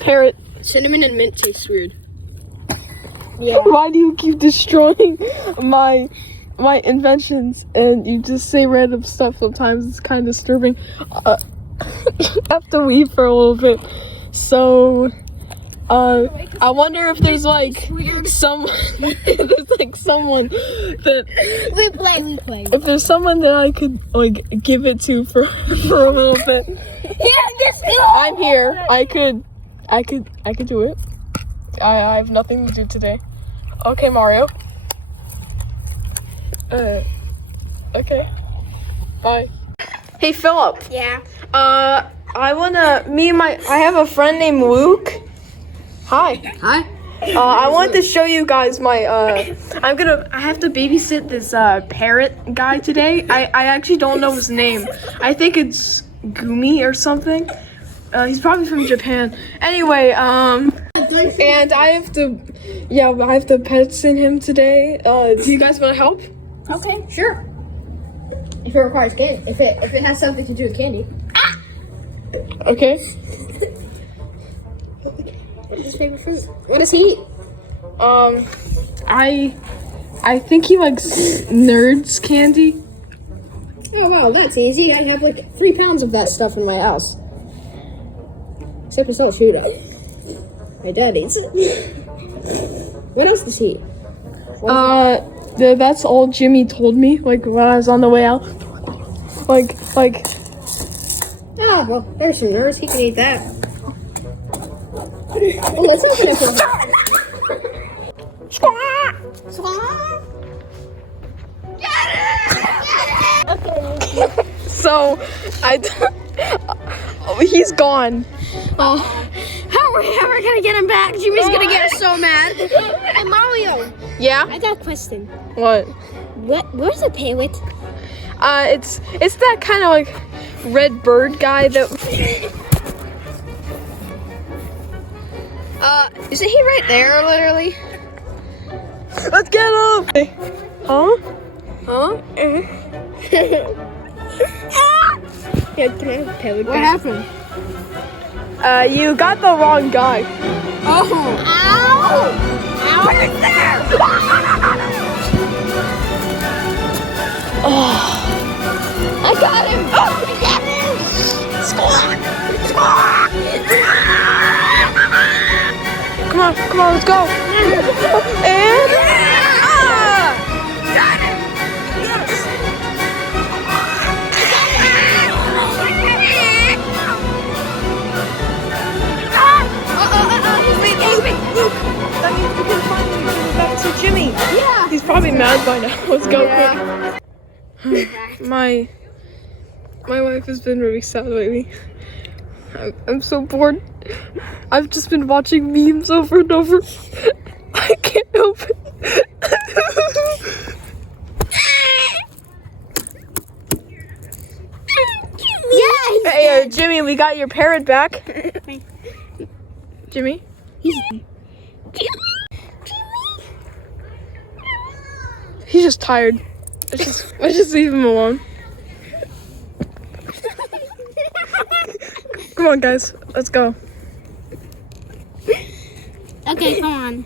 Parrot. Cinnamon and mint tastes weird. Yeah. Why do you keep destroying my inventions and you just say random stuff sometimes? It's kind of disturbing. I have to leave for a little bit. So, I wonder if there's like someone that we play. If there's someone that I could like give it to for a little bit. I'm here. I could do it. I have nothing to do today. Okay, Mario. Okay. Bye. Hey, Philip. Yeah. I have a friend named Luke. Hi. Hi. I wanted to show you guys my, I have to babysit this, parrot guy today. I actually don't know his name. I think it's Gumi or something. He's probably from Japan. Anyway, and I have to pet sit him today. Do you guys want to help? Okay, sure. If it requires candy, if it has something to do with candy. Okay. What's his favorite fruit? What does he eat? I think he likes Nerds candy. Oh wow, that's easy. I have like 3 pounds of that stuff in my house. Except it's all chewed up. My dad eats it. What else does he eat? That's all Jimmy told me, like, when I was on the way out. Like... Oh, well, there's some nerds. He can eat that. Oh, let's open it for him. Squawk! Squawk! So, he's gone. Oh, how are we ever gonna get him back? Jimmy's gonna get so mad. Hey, Mario. Yeah? I got a question. What? Where's the Parrot? It's that kind of like red bird guy that... Isn't he right there, literally? Let's get him! Huh? Huh? Yeah, can I have a Parrot? What happened? You got the wrong guy. Oh! Ow! Ow! What is there? I got him! Oh, I got him! Squawk! Squawk! Come on, let's go. And Got him! yes. Wait, Luke! That means we can finally give it back to Jimmy. Yeah! He's probably mad by now. Let's go. Yeah. My wife has been really sad lately. I'm so bored. I've just been watching memes over and over. I can't help it. Yeah! Hey, Jimmy, we got your parrot back. Jimmy? He's just tired. Let's just leave him alone. Come on, guys. Let's go. Okay, come on.